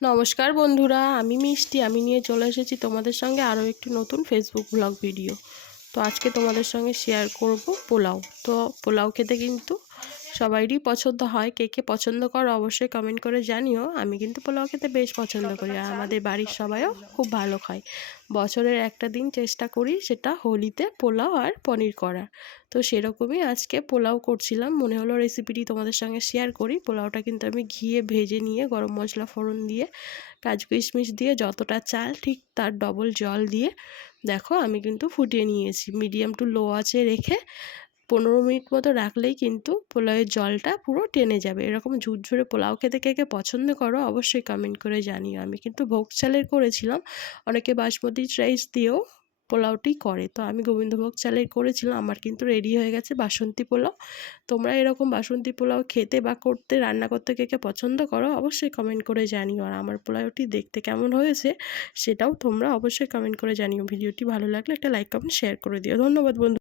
নমস্কার বন্ধুরা, আমি মিষ্টি। আমি নিয়ে চলে এসেছি তোমাদের সঙ্গে আরও একটি নতুন ফেসবুক ব্লগ ভিডিও। তো আজকে তোমাদের সঙ্গে শেয়ার করব পোলাও। তো পোলাও খেতে কিন্তু সবারই পছন্দ হয়। কে কে পছন্দ করো অবশ্যই কমেন্ট করে জানিও। আমি কিন্তু পোলাও খেতে বেশ পছন্দ করি, আর আমাদের বাড়ির সবাইও খুব ভালো খায়। বছরের একটা দিন চেষ্টা করি, সেটা হোলিতে পোলাও আর পনির করার। তো সেরকমই আজকে পোলাও করছিলাম, মনে হলো রেসিপিটি তোমাদের সঙ্গে শেয়ার করি। পোলাওটা কিন্তু আমি ঘিয়ে ভেজে নিয়ে গরম মশলা ফোড়ন দিয়ে কাজু কিশমিশ দিয়ে যতটা চাল ঠিক তার ডবল জল দিয়ে দেখো আমি কিন্তু ফুটিয়ে নিয়েছি। মিডিয়াম টু লো আঁচে রেখে 15 মিনিট মতো রাখলেই কিন্তু পোলাওয়ের জলটা পুরো টেনে যাবে। এরকম ঝুরঝুরে পোলাও খেতে কে কে পছন্দ করো অবশ্যই কমেন্ট করে জানিও। আমি কিন্তু ভোগ চালের করেছিলাম, অনেকে বাসমতি রাইস দিয়েও পোলাওটি করে, তো আমি গোবিন্দভোগ চালের করেছিলাম। আমার কিন্তু রেডি হয়ে গেছে বাসন্তী পোলাও। তোমরা এরকম বাসন্তী পোলাও খেতে বা করতে রান্না করতে কে কে পছন্দ করো অবশ্যই কমেন্ট করে জানিও। আর আমার পোলাওটি দেখতে কেমন হয়েছে সেটাও তোমরা অবশ্যই কমেন্ট করে জানিও। ভিডিওটি ভালো লাগলে একটা লাইক কমেন্ট শেয়ার করে দিও। ধন্যবাদ বন্ধু।